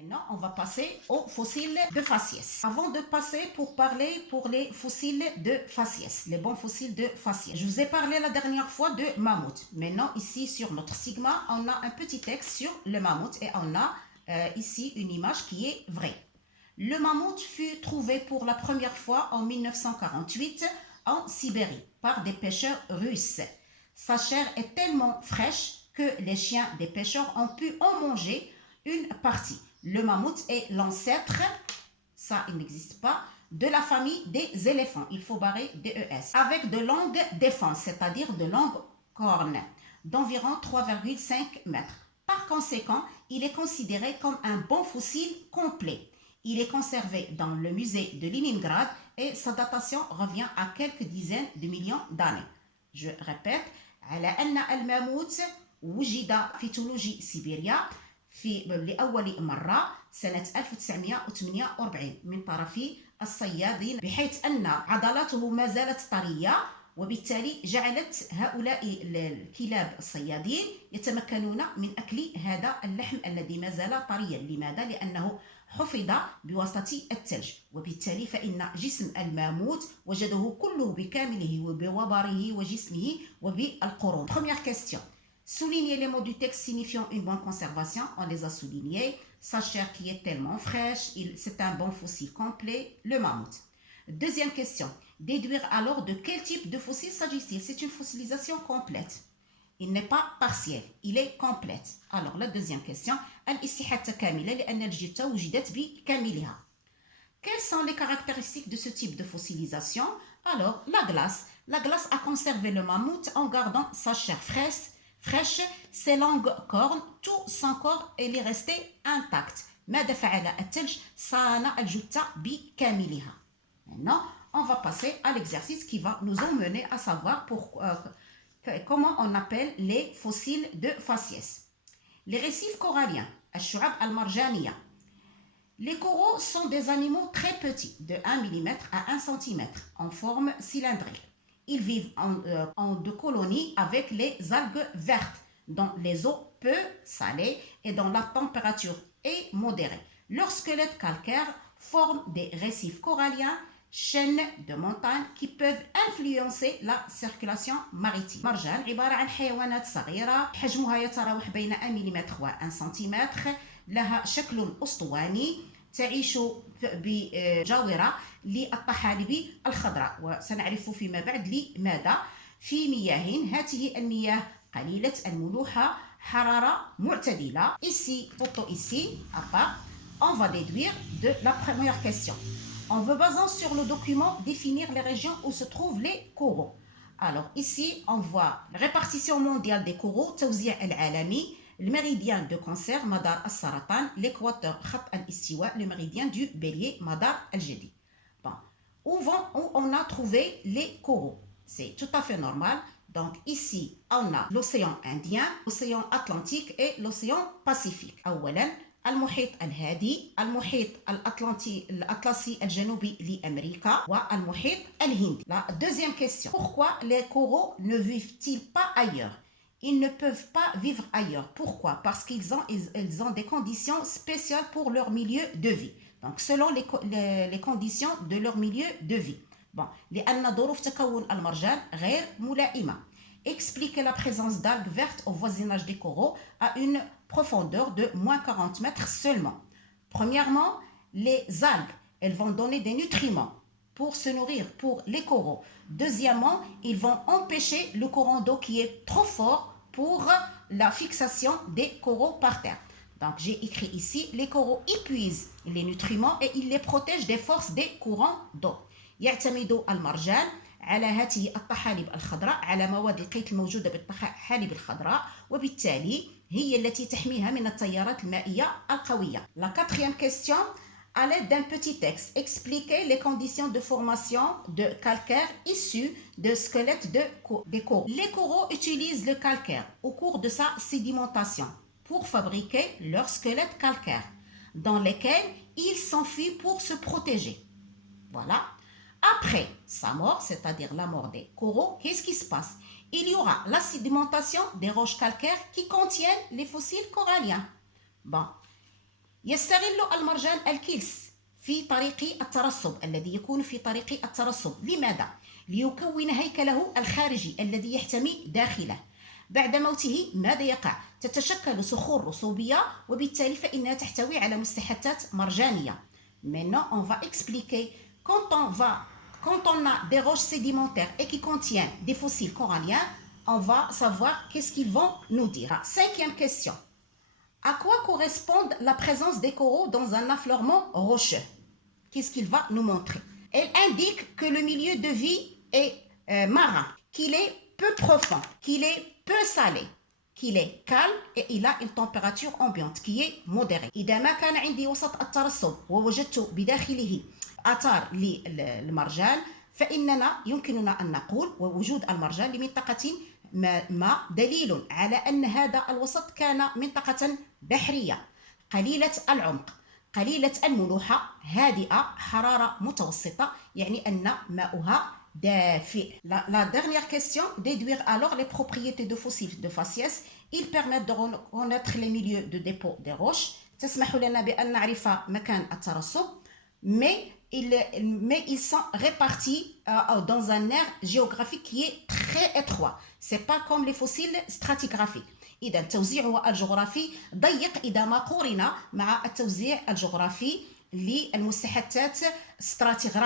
Maintenant, on va passer aux fossiles de faciès. Avant de passer pour parler pour les fossiles de faciès, les bons fossiles de faciès. Je vous ai parlé la dernière fois de mammouth. Maintenant, ici sur notre sigma, on a un petit texte sur le mammouth et on a ici une image qui est vraie. Le mammouth fut trouvé pour la première fois en 1948 en Sibérie par des pêcheurs russes. Sa chair est tellement fraîche que les chiens des pêcheurs ont pu en manger une partie. Le mammouth est l'ancêtre, ça il n'existe pas, de la famille des éléphants. Il faut barrer DES. Avec de longues défenses, c'est-à-dire de longues cornes, d'environ 3,5 mètres. Par conséquent, il est considéré comme un bon fossile complet. Il est conservé dans le musée de Leningrad et sa datation revient à quelques dizaines de millions d'années. Je répète, على أن الماموث وجد في ثلوج سيبيريا لأول مرة سنة 1948 من طرف الصيادين، بحيث أن عضلاته ما زالت طرية، وبالتالي جعلت هؤلاء الكلاب الصيادين يتمكنون من أكل هذا اللحم الذي ما زال طريا. لماذا؟ لأنه حفظ بواسطة الثلج، وبالتالي فإن جسم الماموث وجده كله بكامله وبوبره وجسمه وبالقرون. Première question. Souligner les mots du texte signifiant une bonne conservation, on les a soulignés. Sa chair qui est tellement fraîche, c'est un bon fossile complet, le mammouth. Deuxième question. Déduire alors de quel type de fossile s'agit-il? C'est une fossilisation complète. Il n'est pas partiel, il est complète. Alors la deuxième question. الاستحاضة كاملة لأن الجثة وجدت بكاملها. Quelles sont les caractéristiques de ce type de fossilisation? Alors la glace. La glace a conservé le mammouth en gardant sa chair fraîche, ses longues cornes, tout son corps il est resté intact. ماذا فعل الثلج؟ صان الجثة بكاملها. Maintenant, on va passer à l'exercice qui va nous emmener à savoir comment on appelle les fossiles de faciès. Les récifs coralliens, الشعاب المرجانية. Les coraux sont des animaux très petits, de 1 mm à 1 cm, en forme cylindrique. Ils vivent en deux colonies avec les algues vertes, dans les eaux peu salées et dont la température est modérée. Leur squelette calcaire forme des récifs coralliens, chaînes de montagnes qui peuvent influencer la circulation maritime. مرجان عبارة عن حيوانات صغيرة حجمها يتراوح بين 1 ملم و1 سنتيمتر، لها شكل أسطواني، تعيش بجاورة للطحالب الخضراء، وسنعرف فيما بعد لماذا. في مياه، هذه المياه قليلة الملوحة، حرارة معتدلة. Ici, photo ici, à part, on va déduire de la première question. En se basant sur le document, définir les régions où se trouvent les coraux. Alors ici, on voit la répartition mondiale des coraux, توزيع العالمي, le méridien de cancer, مدار السرطان, l'équateur, خط الاستواء, le méridien du bélier, مدار الجدي. Bon. Où on a trouvé les coraux? C'est tout à fait normal. Donc ici, on a l'océan Indien, l'océan Atlantique et l'océan Pacifique. أولاً المحيط الهادي، المحيط الأطلسي الجنوبي لأمريكا والمحيط الهندي. La deuxième question. Pourquoi les coraux ne vivent-ils pas ailleurs? Ils ne peuvent pas vivre ailleurs. Pourquoi? Parce qu'ils ont des conditions spéciales pour leur milieu de vie. Donc selon les conditions de leur milieu de vie. Bon, لأن ظروف تكون المرجان غير ملائمة. Expliquer la présence d'algues vertes au voisinage des coraux à une profondeur de moins 40 mètres seulement. Premièrement, les algues, elles vont donner des nutriments pour se nourrir pour les coraux. Deuxièmement, ils vont empêcher le courant d'eau qui est trop fort pour la fixation des coraux par terre. Donc j'ai écrit ici, les coraux épuisent les nutriments et ils les protègent des forces des courants d'eau. يعتمد المرجان على هذه الطحالب الخضراء، على مواد القيت الموجودة بالطحالب الخضراء، وبالتالي هي التي تحميها من التيارات المائية القوية. La quatrième question, à l'aide d'un petit texte, expliquez les conditions de formation de calcaire issus de squelettes des coraux. Les coraux utilisent le calcaire au cours de sa sédimentation pour fabriquer leur squelette calcaire, dans lesquels ils s'enfuient pour se protéger. Voilà. Après sa mort, c'est-à-dire la mort des coraux, qu'est-ce qui se passe? Il y aura la sédimentation des roches calcaires qui contiennent les fossiles coralliens. Bon, يستغل المرجان الكيلس في طريق الترسب الذي يكون في طريق الترسب. لماذا؟ ليكون هيكله الخارجي الذي يحتمي داخله. بعد موته ماذا يقع؟ تتشكل صخور رسوبية وبالتالي فإنها تحتوي على مستحثات مرجانية. Maintenant, on va expliquer quand on a des roches sédimentaires et qui contiennent des fossiles coralliens, on va savoir qu'est-ce qu'ils vont nous dire. Cinquième question. À quoi correspond la présence des coraux dans un affleurement rocheux? Qu'est-ce qu'il va nous montrer? Elle indique que le milieu de vie est marin, qu'il est peu profond, qu'il est peu salé, qu'il est calme et il a une température ambiante qui est modérée. إذا ما كان عندي وسط الترسب ووجدت بداخله آثار للمرجان فإننا يمكننا أن نقول ووجود المرجان لمنطقة ما دليل على أن هذا الوسط كان منطقة بحرية قليلة العمق قليلة الملوحة هادئة حرارة متوسطة يعني أن ماؤها دافئ. La dernière question, déduire alors les propriétés de fossiles de faciès. Ils permettent de reconnaître les milieux de dépôt des roches. تسمح لنا بأن نعرف مكان الترسب mais ils sont répartis dans un aire géographique qui est très étroit. C'est pas comme les fossiles stratigraphiques. إذا توزيعه الجغرافي ضيق إذا ما قورن مع التوزيع الجغرافي للمستحثات stratigraphiques.